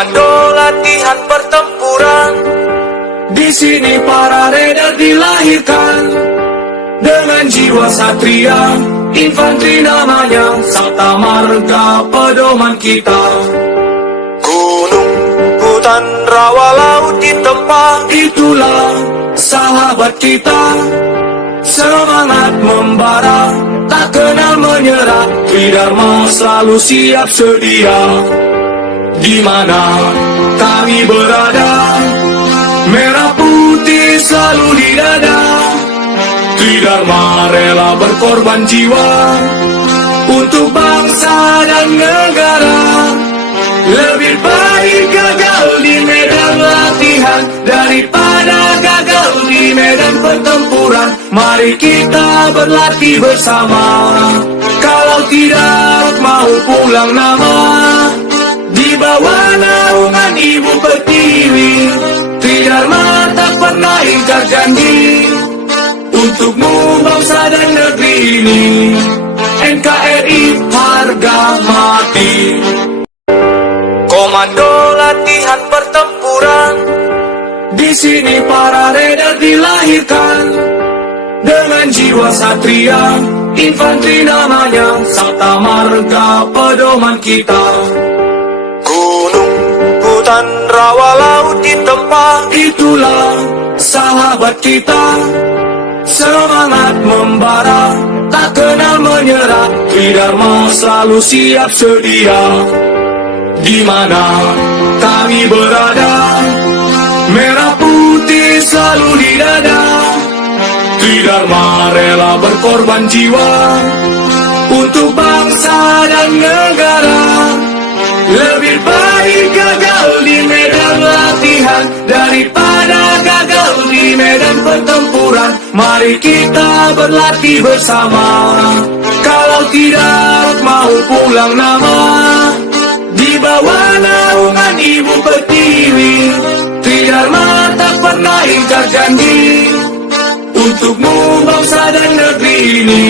Komando latihan pertempuran. Di sini para raider dilahirkan dengan jiwa satria, infanteri namanya, Sabta Marga pedoman kita. Gunung, hutan, rawa, laut ditempa, itulah sahabat kita. Semangat membara, tak kenal menyerah, Tridharma selalu siap sedia. Di mana kami berada, merah putih selalu di dada. Tridharma rela berkorban jiwa untuk bangsa dan negara. Lebih baik gagal di medan latihan daripada gagal di medan pertempuran. Mari kita berlatih bersama. Kalau tidak mau pulang nama, di bawah naungan Ibu Pertiwi, Tridharma tak pernah ingkar janji untukmu bangsa dan negeri ini. NKRI harga mati. Komando latihan pertempuran. Di sini para raider dilahirkan dengan jiwa satria, infanteri namanya, Sabta Marga pedoman kita. Gunung, hutan, rawa, laut ditempa, itulah sahabat kita. Semangat membara, tak kenal menyerah, Tridharma selalu siap sedia. Di mana kami berada, merah putih selalu di dada. Tridharma rela berkorban jiwa untuk bangsa dan negara. Lebih baik gagal di medan latihan daripada gagal di medan pertempuran. Mari kita berlatih bersama. Kalau tidak mau pulang nama, di bawah naungan Ibu Pertiwi, Tridharma tak pernah ingkar janji untukmu bangsa dan negeri ini.